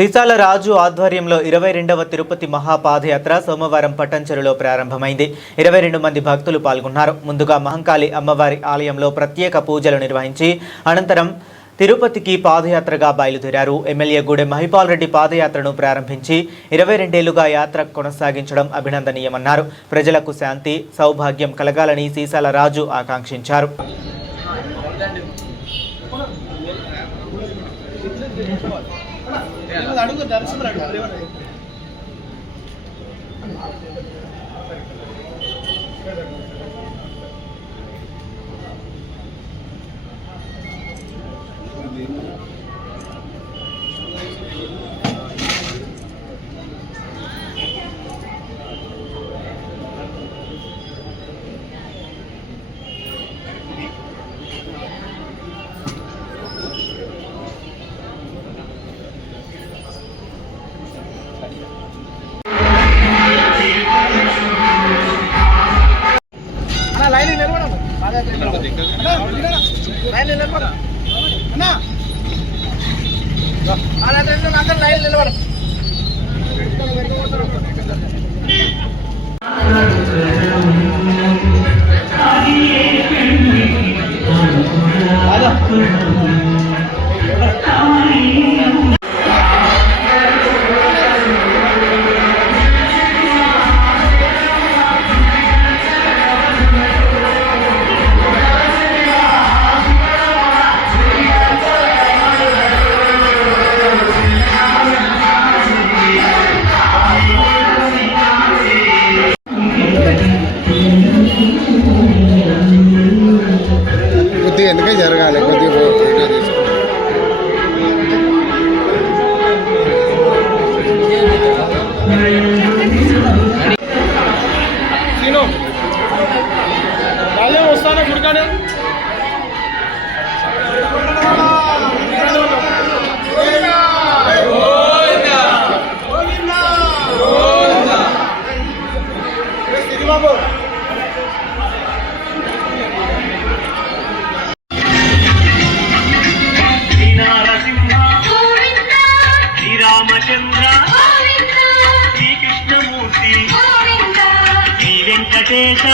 సీసాల రాజు ఆధ్వర్యంలో 22వ తిరుపతి మహాపాదయాత్ర సోమవారం పట్టంచెరులో ప్రారంభమైంది. 22 మంది భక్తులు పాల్గొన్నారు. ముందుగా మహంకాళి అమ్మవారి ఆలయంలో ప్రత్యేక పూజలు నిర్వహించి అనంతరం తిరుపతికి పాదయాత్రగా బయలుదేరారు. ఎమ్మెల్యే గూడెం మహిపాల్ రెడ్డి పాదయాత్రను ప్రారంభించి 22 ఏళ్లుగా యాత్ర కొనసాగించడం అభినందనీయమన్నారు. ప్రజలకు శాంతి, సౌభాగ్యం కలగాలని సీసాల రాజు ఆకాంక్షించారు. లైన్ నిలబడండి. లైన్ నిలబడండి. అన్నా అందరూ లైన్ నిలబడండి. కొద్దిగా వెనక జరగాలి. కొద్దిగా వస్తానా గుడికాడే బాబు రామచంద్ర శ్రీ కృష్ణమూర్తి శ్రీ వెంకటేశ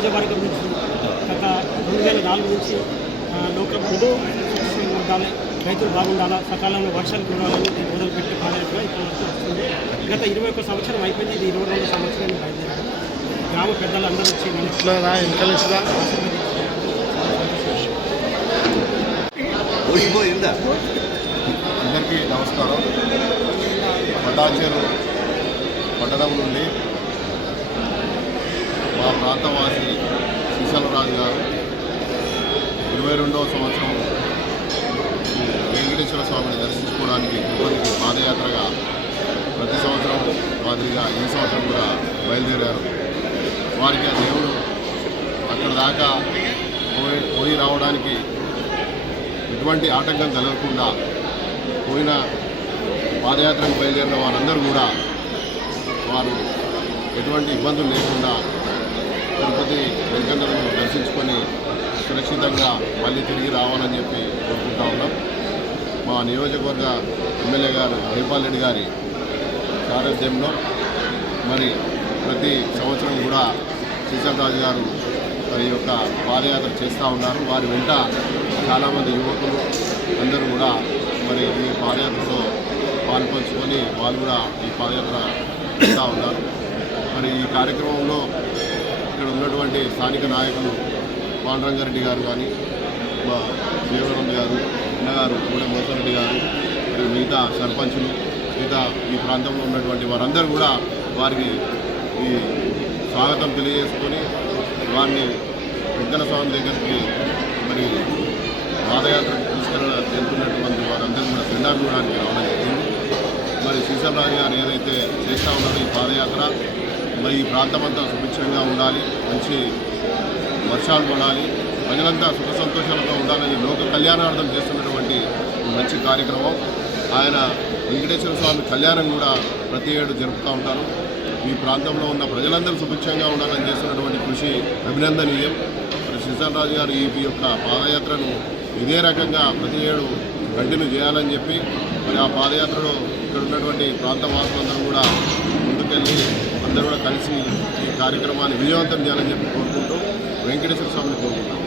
నియోజకవర్గం నుంచి గత 2004 నుంచి లోకల్ ఉండాలి, రైతులు బాగుండాలా, సకాలంలో వర్షాలు కురవాలని మొదలుపెట్టి పాదయాత్ర ఇప్పుడు వస్తుంది. గత 21 సంవత్సరం అయిపోయింది, ఇది 22వ సంవత్సరాన్ని బయలుదేరారు. గ్రామ పెద్దలు అందరూ వచ్చి అందరికీ నమస్కారం. పటాచేరు పట్టణం నుండి మా ప్రాంతవాసి శ్రీశైలరాజు గారు 22వ సంవత్సరం వెంకటేశ్వర స్వామిని దర్శించుకోవడానికి తిరుపతికి పాదయాత్రగా ప్రతి సంవత్సరం మాదిరిగా ఈ సంవత్సరం కూడా బయలుదేరారు. వారికి ఆ దేవుడు అక్కడ దాకా పోయి రావడానికి ఎటువంటి ఆటంకం కలగకుండా పోయిన పాదయాత్రకు బయలుదేరిన వారందరూ కూడా వారు ఎటువంటి ఇబ్బందులు లేకుండా తిరుపతి వెంకన్నను దర్శించుకొని సురక్షితంగా మళ్ళీ తిరిగి రావాలని చెప్పి కోరుకుంటా ఉన్నాం. మా నియోజకవర్గ ఎమ్మెల్యే గారు జైపాల్ రెడ్డి గారి సారథ్యంలో మరి ప్రతి సంవత్సరం కూడా శ్రీశైలరాజు గారు మరి యొక్క పాదయాత్ర చేస్తూ ఉన్నారు. వారి వెంట చాలామంది యువకులు అందరూ కూడా మరి ఈ పాదయాత్రలో పాల్పంచుకొని వాళ్ళు కూడా ఈ పాదయాత్ర చేస్తూ ఉన్నారు. మరి ఈ కార్యక్రమంలో ఇక్కడ ఉన్నటువంటి స్థానిక నాయకులు పాండురంగారెడ్డి గారు కానీ, మా దేవరాం గారు, అన్నగారు కూడా మోసరెడ్డి గారు, మరి మిగతా సర్పంచులు, మిగతా ఈ ప్రాంతంలో ఉన్నటువంటి వారందరూ కూడా వారికి ఈ స్వాగతం తెలియజేసుకొని వారిని వెంకన్న స్వామి దగ్గరికి మరి పాదయాత్ర వెళ్తున్నటువంటి వారందరూ కూడా శ్రీనాథ్ చూడడానికి రావడం జరిగింది. మరి శ్రీశైలరాజు గారు ఏదైతే చేస్తూ ఉన్నారో ఈ పాదయాత్ర మరి ఈ ప్రాంతం అంతా సుభిక్షంగా ఉండాలి, మంచి వర్షాలు పడాలి, ప్రజలంతా సుఖ సంతోషాలతో ఉండాలని లోక కళ్యాణార్థం చేస్తున్నటువంటి మంచి కార్యక్రమం. ఆయన వెంకటేశ్వర స్వామి కళ్యాణం కూడా ప్రతి ఏడు జరుపుతూ ఉంటారు. ఈ ప్రాంతంలో ఉన్న ప్రజలందరూ సుభిక్షంగా ఉండాలని చేస్తున్నటువంటి కృషి అభినందనీయం. మరి శ్రీశైలరాజు గారు ఈ యొక్క పాదయాత్రను ఇదే రకంగా ప్రతి ఏడు కంటిన్యూ చేయాలని చెప్పి మరి ఆ పాదయాత్రలో ఇక్కడ ఉన్నటువంటి ప్రాంత వాసులందరూ కూడా ముందుకెళ్ళి అందరూ కూడా కలిసి ఈ కార్యక్రమాన్ని విజయవంతం చేయాలని చెప్పి కోరుకుంటూ వెంకటేశ్వర స్వామిని కోరుకుంటాం.